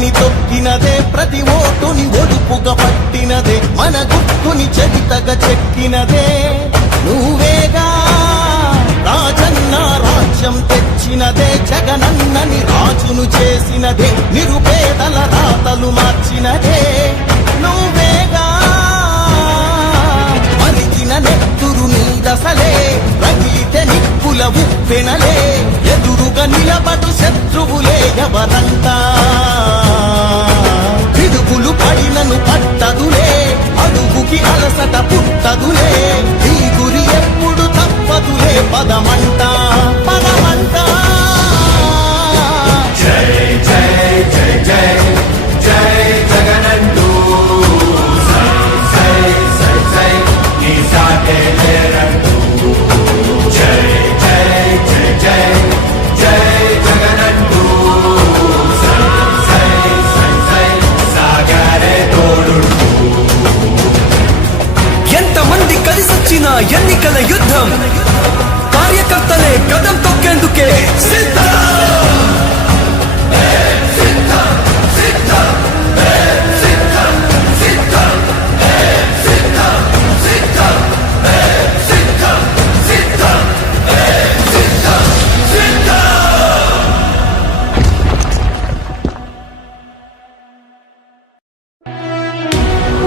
తొక్కని తొక్కినదే, ప్రతి ఓటుని ఒడుపుగా పట్టినదే, మన గుర్తుని చరితగా చెక్కినదే నువ్వేగా. రాజన్న రాజ్యం తెచ్చినదే, జగనన్నని రాజును చేసినదే, నిరుపేదల రాతలు మార్చినదే నువ్వేగా. మరిచిన నెత్తురు నీదసలే, రగిలితే నిప్పుల ఉప్పెనలే, ఎదురుగా నిలబడు శత్రువులే ఎవరంతా. పిడుగులు పడినను పట్టదులే, అడుగుకి అలసట పుట్టదులే, ఈ గురి ఎప్పుడు తప్పదులే, పదమంట పదమంట. జై జై జై జై జై జగనంటూ సై సై సై నీ సాటే లేరంటూ. జై జై జై జై జై జగనంటూ సై సై సై సై సాగారే తోడుంటూ. ఎంతమంది కలిసొచ్చిన ఎన్నికల యుద్ధం, కార్యకర్తలే కదం తొక్కేందుకే సిద్ధం.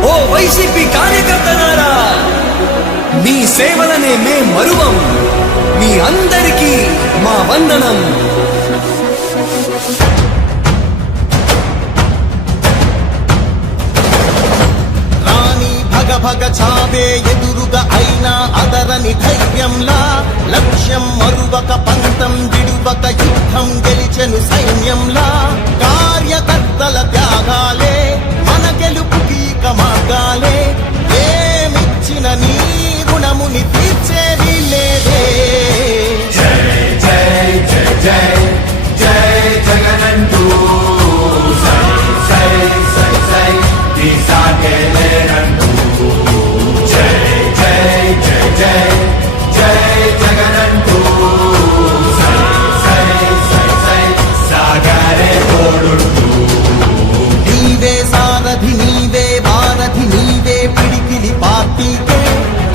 ఓ వైసీపీ కార్యకర్తలారా, మీ సేవలనే మే మరువం, మీ అందరికీ మా వందనం. రాణి భగ భగ చావే ఎదురుగా అయినా అదరని ధైర్యంలా, లక్ష్యం మరువక పంతం విడువక యుద్ధం గెలిచెను సైన్యంలా. కార్యకర్తల త్యాగాలే మన గెలుపుకి మార్గాలే, ఏమిచ్చిన నీ గుణముని తీర్చేది లేదే. జై జై జై జై జై జగనంటూ సై సై సై సై నీ సాటే లేరంటూ. జై జై జై జై జై జగనంటూ సై సై సై సై సాగారే తోడుంటూ. నీవే సారథి నీవే వారధి నీవే పిడికిలి పార్టీకే,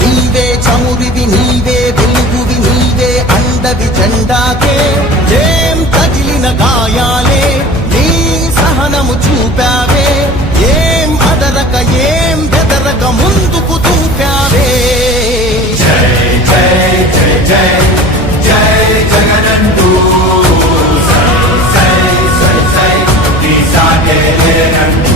నీవే చమురివి నీవే వెలుగువి నీవే అండవి జెండాకే. ఏం తగిలిన గాయాలే నీ సహనము చూపావే, ఏం అదరక ఏం బెదరక ముందుకు చూపావే. జై జై జై జై జై జగనంటూ సై సై సై సై నీ సాటే లేరంటూ.